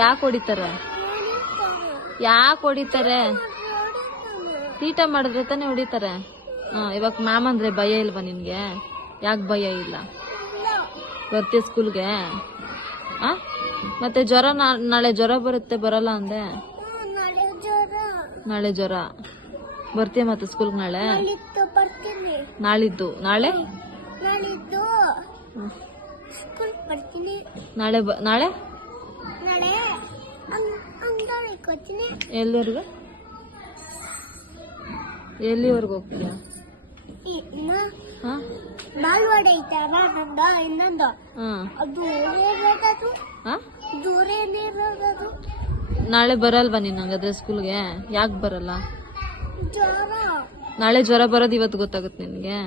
ಯಾಕೆ ಹೊಡಿತಾರೆ? ಯಾಕೆ ಹೊಡಿತಾರೆ? ತೀಟ ಮಾಡಿದ್ರೆ ತಾನೇ ಹೊಡಿತಾರೆ. ಇವಾಗ ಮ್ಯಾಮ್ ಅಂದ್ರೆ ಭಯ ಇಲ್ವಾ ನಿನ್ಗೆ? ಯಾಕೆ ಭಯ ಇಲ್ಲ? ಬರ್ತೀಯ ಸ್ಕೂಲ್ಗೆ? ಮತ್ತೆ ಜ್ವರ ನಾಳೆ ಜ್ವರ ಬರುತ್ತೆ, ಬರಲ್ಲ ಅಂದೆ. ನಾಳೆ ಜ್ವರ ಬರ್ತೀಯ ಮತ್ತೆ ಸ್ಕೂಲ್ಗೆ? ನಾಳೆ ನಾಳಿದ್ದು ನಾಳೆ ನಾಳೆ ನಾಳೆ ಎಲ್ಲಿವರೆಗೂ ಹೋಗ್ತೀಯ? ನಾಳೆ ಬರಲ್ವಾ ನೀನ್ ಹಂಗಾದ್ರೆ ಸ್ಕೂಲ್ಗೆ? ಯಾಕೆ ಬರಲ್ಲ? ನಾಳೆ ಜ್ವರ ಬರೋದು ಇವತ್ತು ಗೊತ್ತಾಗುತ್ತೆ ನಿನ್ಗೆ?